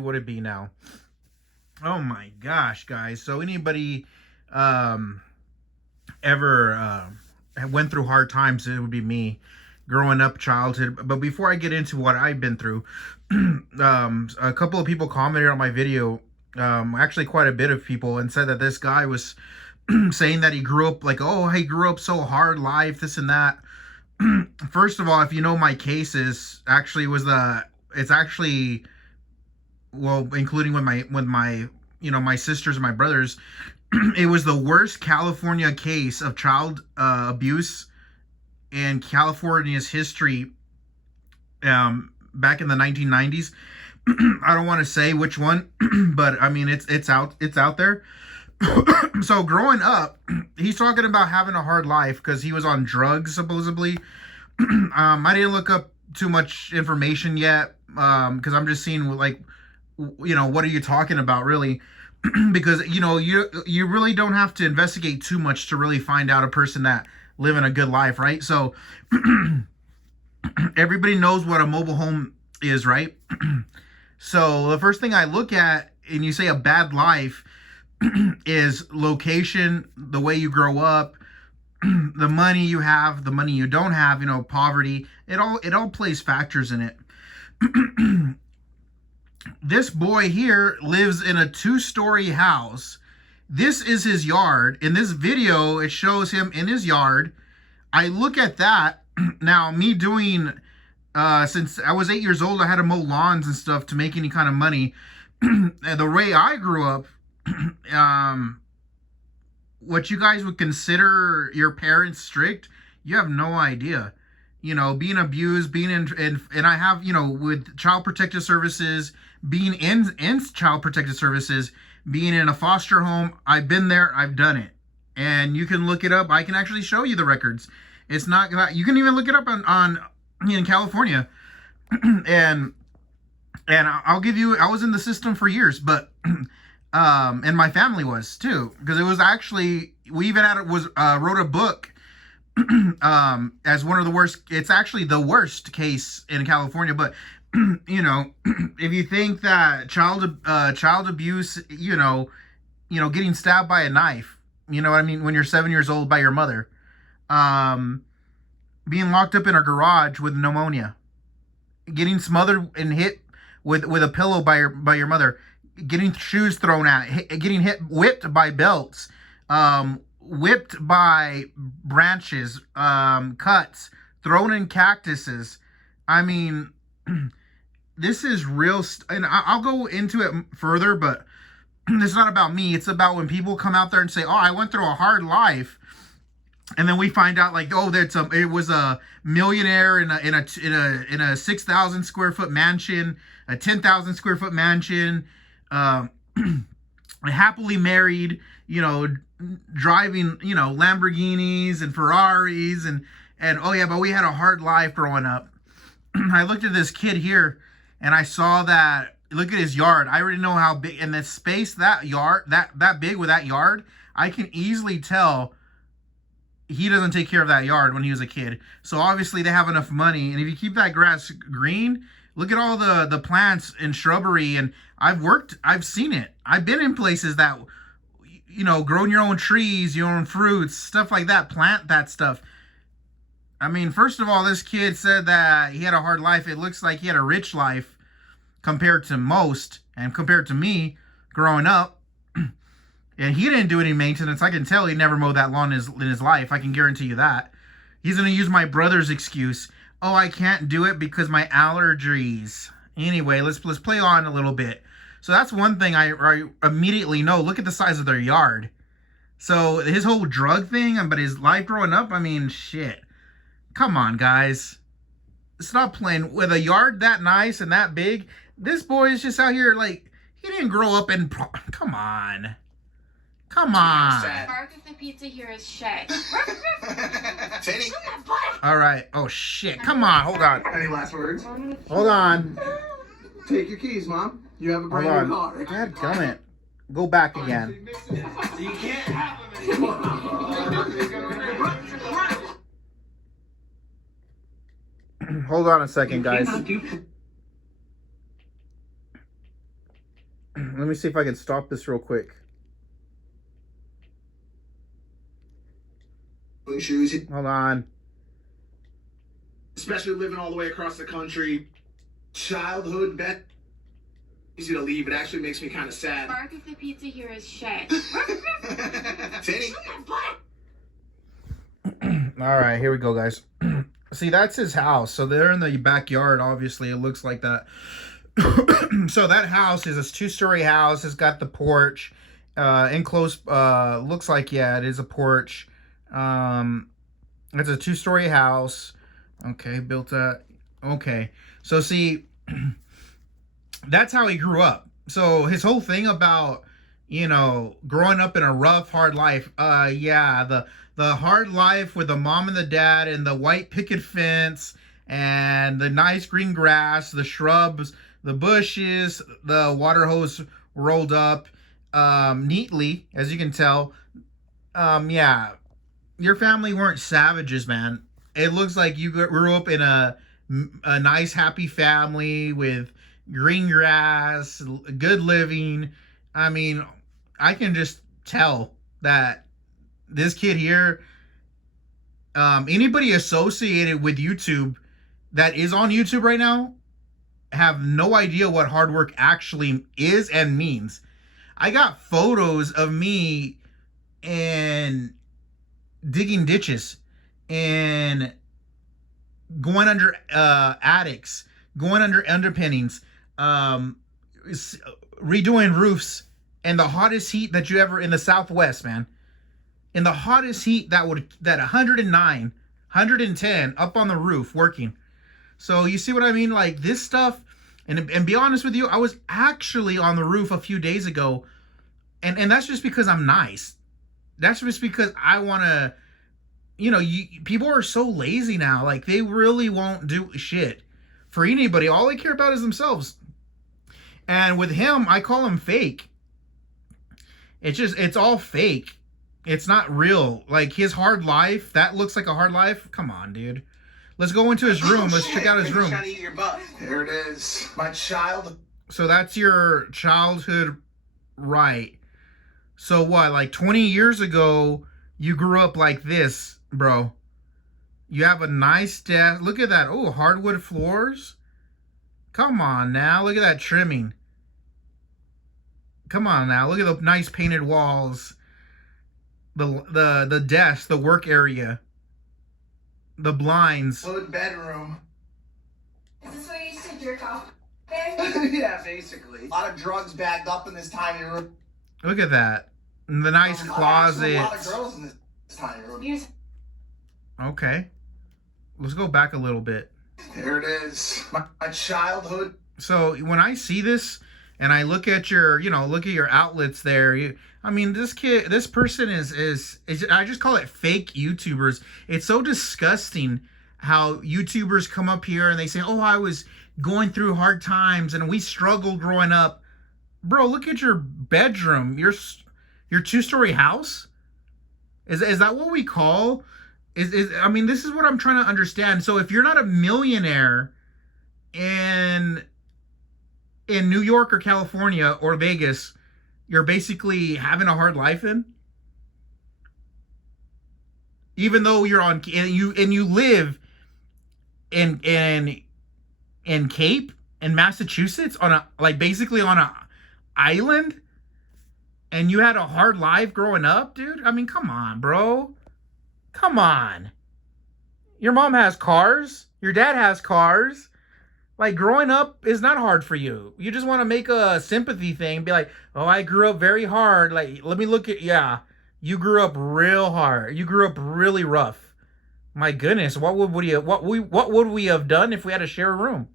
would it be now? Oh my gosh, guys. So anybody ever went through hard times, it would be me. Growing up, childhood. But before I get into what I've been through, a couple of people commented on my video, actually quite a bit of people, and said that this guy was saying that he grew up like, oh, he grew up so hard life, this and that. First of all, if you know my cases, it's actually, well, including with my my sisters and my brothers, it was the worst California case of child abuse in California's history, back in the 1990s. I don't want to say which one, but I mean it's out there. So growing up, he's talking about having a hard life because he was on drugs supposedly. I didn't look up too much information yet, because I'm just seeing like, what are you talking about really? Because you really don't have to investigate too much to really find out a person that living a good life, right? So everybody knows what a mobile home is, right? So the first thing I look at, and you say a bad life, is location, the way you grow up, the money you have, the money you don't have, poverty. It all plays factors in it. This boy here lives in a 2-story house. This is his yard. In this video, it shows him in his yard. I look at that. Now, me doing, since I was 8 years old, I had to mow lawns and stuff to make any kind of money. The way I grew up, what you guys would consider your parents strict, you have no idea. Being abused, being in and I have, with Child Protective Services, being in Child Protective Services, being in a foster home, I've been there, I've done it. And you can look it up. I can actually show you the records. It's not, you can even look it up on in California. and I'll give you, I was in the system for years, but and my family was too, because it was actually, we even wrote a book as one of the worst. It's actually the worst case in California. But if you think that child abuse, getting stabbed by a knife, you know what I mean, when you're 7 years old by your mother, being locked up in a garage with pneumonia, getting smothered and hit with a pillow by your mother, getting shoes thrown at, getting whipped by belts, whipped by branches, cuts, thrown in cactuses. I mean, this is real, and I'll go into it further, but it's not about me. It's about when people come out there and say, "Oh, I went through a hard life," and then we find out like, "Oh, it was a millionaire in a 6,000 square foot mansion, a 10,000 square foot mansion, happily married, driving, Lamborghinis and Ferraris, and oh yeah, but we had a hard life growing up." I looked at this kid here, and I saw that. Look at his yard. I already know how big, and the space that yard, that big with that yard, I can easily tell he doesn't take care of that yard when he was a kid. So obviously they have enough money, and if you keep that grass green, look at all the plants and shrubbery, and I've seen it. I've been in places that, growing your own trees, your own fruits, stuff like that, plant that stuff. I mean, first of all, this kid said that he had a hard life. It looks like he had a rich life compared to most, and compared to me growing up. And he didn't do any maintenance. I can tell he never mowed that lawn in his life. I can guarantee you that. He's going to use my brother's excuse. Oh, I can't do it because my allergies. Anyway, let's play on a little bit. So that's one thing I immediately know. Look at the size of their yard. So his whole drug thing, but his life growing up, I mean, shit. Come on, guys. Stop playing with a yard that nice and that big. This boy is just out here like, he didn't grow up in... Come on. Come on. Mark of the pizza here is shit. Teddy. All right. Oh, shit. Come on. Hold on. Any last words? Hold on. Take your keys, Mom. You have a brand new car. Dadgummit. Go back again. You can't have Hold on a second, guys. Let me see if I can stop this real quick. Shoes, Hold on. especially living all the way across the country. Childhood bet easy to leave. It actually makes me kind of sad. Mark if the pizza here is Shay. Finny. All right, here we go, guys. See, that's his house. So they're in the backyard. Obviously, it looks like that. So that house is a 2-story house. It's got the porch. Enclosed. Looks like, yeah, it is a porch. It's a 2-story house. Okay, built at. Okay, so see, that's how he grew up. So his whole thing about, you know, growing up in a rough, hard life. Yeah, the hard life with the mom and the dad and the white picket fence and the nice green grass, the shrubs, the bushes, the water hose rolled up neatly, as you can tell. Yeah, your family weren't savages, man. It looks like you grew up in a nice, happy family with green grass, good living. I mean, I can just tell that this kid here, anybody associated with YouTube that is on YouTube right now have no idea what hard work actually is and means. I got photos of me and digging ditches and going under attics, going under underpinnings, redoing roofs in the hottest heat that you ever in the Southwest, man. In the hottest heat that 109, 110 up on the roof working. So you see what I mean? Like this stuff, and be honest with you, I was actually on the roof a few days ago, and that's just because I'm nice. That's just because I want to, you know, people are so lazy now. Like they really won't do shit for anybody. All they care about is themselves. And with him, I call him fake. It's all fake. It's not real. Like his hard life, that looks like a hard life. Come on, dude. Let's go into his room. Let's check out his room. Trying to eat your butt. There it is. My child. So that's your childhood, right? So what? Like 20 years ago, you grew up like this, bro. You have a nice desk. Look at that. Oh, hardwood floors. Come on now. Look at that trimming. Come on now. Look at the nice painted walls. The desk, the work area, the blinds. Hood bedroom. Is this where you used to jerk off there? Yeah, basically. A lot of drugs bagged up in this tiny room. Look at that. And the nice A closet. lot of girls in this tiny room. Here's Okay. Let's go back a little bit. There it is. My childhood. So when I see this and I look at your, you know, look at your outlets there, I mean, this person is I just call it fake YouTubers. It's so disgusting how YouTubers come up here and they say, "Oh, I was going through hard times and we struggled growing up." Bro, look at your bedroom. Your 2-story house? Is that what we call? I mean, this is what I'm trying to understand. So if you're not a millionaire in New York or California or Vegas, you're basically having a hard life even though you're on and you live in Cape in Massachusetts on basically on a island, and you had a hard life growing up, dude. I mean, come on, bro. Come on. Your mom has cars. Your dad has cars. Like, growing up is not hard for you. You just want to make a sympathy thing. Be like, "Oh, I grew up very hard." Like, let me look at, yeah. You grew up real hard. You grew up really rough. My goodness, what would we have done if we had to share a room?